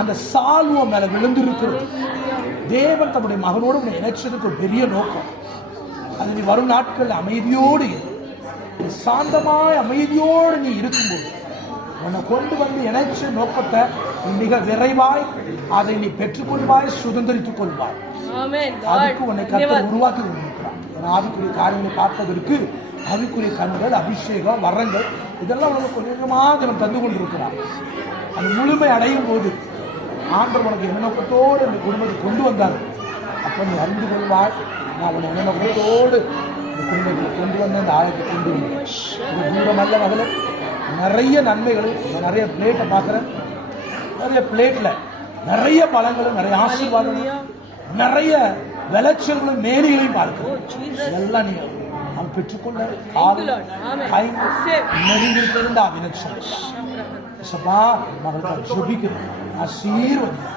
அந்த சால்வம் மேல விழுந்திருக்கிறது. தேவன் தம்முடைய மகனோடு உன்னை இணைச்சதுக்கு ஒரு பெரிய நோக்கம். அது நீ வரும் நாட்கள் அமைதியோடு நீ சாந்தமாய் அமைதியோடு நீ இருக்கும்போது உன்னை கொண்டு வந்து இணைச்ச நோக்கத்தை நீ மிக விரைவாய் அதை நீ பெற்றுக்கொள்வாய், சுதந்திரித்துக் கொள்வாய். அதுக்கு உன்னை கர்த்தர் உருவாக்கி கொண்டிருக்கிறார். ஆவிக்குரிய காரியங்களை பார்ப்பதற்கு ஆவிக்குரிய கண்கள், அபிஷேகம், வரங்கள் இதெல்லாம் உனக்கு கொஞ்சமாக நம்ம தந்து கொண்டிருக்கிறார். அது முழுமை அடையும் போது ஆண்டவர் உனக்கு என்ன நோக்கத்தோடு அந்த குடும்பத்தை கொண்டு வந்தார். அப்போ நீ அறிந்து கொள்வாய், நான் உன்னை என்ன நோக்கத்தோடு இந்த குடும்பத்தை கொண்டு வந்த அந்த ஆயத்தை கொண்டு வந்தேன். தூரம் அல்ல மகளே, நிறைய நன்மைகளும், நிறைய பிளேட்டை பார்க்குறேன், நிறைய பிளேட்டில் நிறைய பழங்களும், நிறைய ஆசீர்வாதங்களும், நிறைய விளைச்சல்களும், மேலிகளையும் பார்க்கிறேன். இதெல்லாம் நீ அவன் பெற்றுக்கொள்ள நெருங்கிருக்கிறது. அவினட்சம் மகளுக்கு ஜெபிக்கிறேன், ஆசீர்வதிக்கிறேன்.